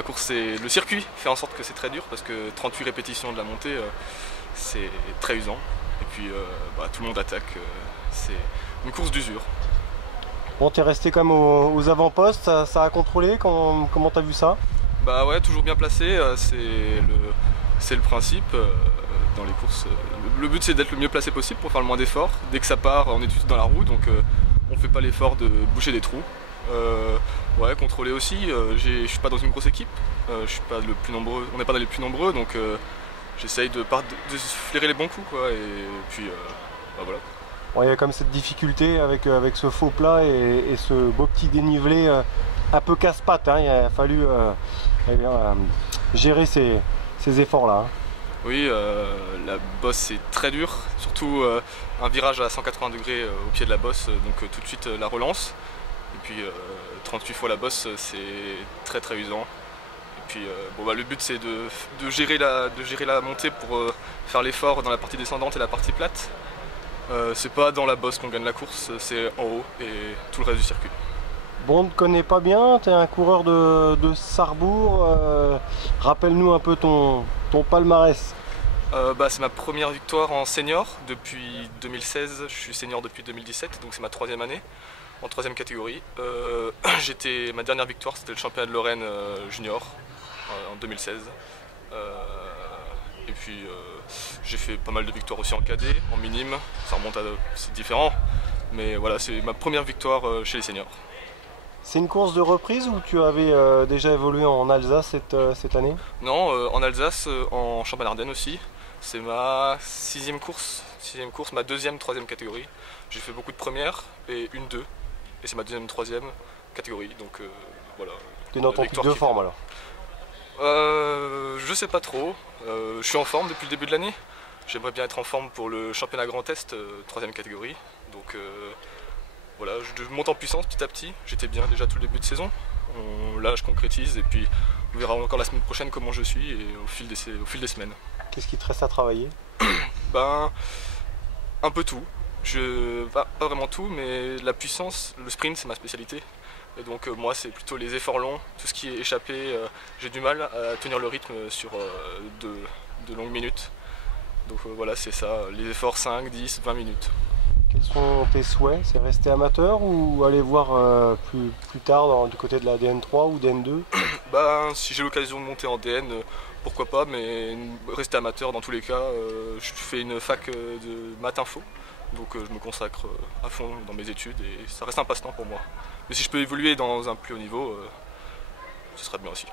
la course, le circuit fait en sorte que c'est très dur parce que 38 répétitions de la montée, c'est très usant. Et puis tout le monde attaque, c'est une course d'usure. Bon, t'es resté quand même aux avant-postes, ça a contrôlé, comment t'as vu ça? Bah ouais, toujours bien placé, c'est le principe dans les courses. Le but c'est d'être le mieux placé possible pour faire le moins d'efforts. Dès que ça part, on est tout de suite dans la roue, donc on fait pas l'effort de boucher des trous. Ouais, contrôler aussi, je suis pas dans une grosse équipe, je suis pas le plus nombreux, on n'est pas dans les plus nombreux, donc j'essaye de flairer les bons coups, quoi, et puis voilà. Bon, il y a comme cette difficulté avec ce faux plat et ce beau petit dénivelé un peu casse-pattes, hein. Il a fallu gérer ces efforts-là, hein. Oui, la bosse c'est très dur, surtout un virage à 180 degrés au pied de la bosse, donc tout de suite la relance. Et puis 38 fois la bosse, c'est très très usant. Et puis le but c'est de gérer la montée pour faire l'effort dans la partie descendante et la partie plate. C'est pas dans la bosse qu'on gagne la course, c'est en haut et tout le reste du circuit. Bon, on ne te connaît pas bien, tu es un coureur de Sarrebourg, rappelle-nous un peu ton palmarès. C'est ma première victoire en senior depuis 2016, je suis senior depuis 2017, donc c'est ma troisième année en troisième catégorie. Ma dernière victoire c'était le championnat de Lorraine junior en 2016. Et puis j'ai fait pas mal de victoires aussi en cadet, en minime, c'est différent, mais voilà, c'est ma première victoire chez les seniors. C'est une course de reprise ou tu avais déjà évolué en Alsace cette année? Non, en Alsace, en Champagne-Ardenne aussi. C'est ma sixième course, ma deuxième, troisième catégorie. J'ai fait beaucoup de premières et une, deux. Et c'est ma deuxième, troisième catégorie, donc voilà. Tu es dans ton pic de forme alors? Je sais pas trop. Je suis en forme depuis le début de l'année. J'aimerais bien être en forme pour le championnat Grand Est, troisième catégorie. Donc voilà, je monte en puissance petit à petit. J'étais bien déjà tout le début de saison. Là, je concrétise et puis on verra encore la semaine prochaine comment je suis et au fil des semaines. Qu'est-ce qui te reste à travailler? Un peu tout. Pas vraiment tout, mais la puissance, le sprint, c'est ma spécialité. Et donc moi, c'est plutôt les efforts longs, tout ce qui est échappé. J'ai du mal à tenir le rythme sur de longues minutes. Donc voilà, c'est ça, les efforts 5, 10, 20 minutes. Quels sont tes souhaits? C'est rester amateur ou aller voir plus tard du côté de la DN3 ou DN2? Si j'ai l'occasion de monter en DN, pourquoi pas, mais rester amateur dans tous les cas. Je fais une fac de maths info, donc je me consacre à fond dans mes études et ça reste un passe-temps pour moi. Mais si je peux évoluer dans un plus haut niveau, ce serait bien aussi.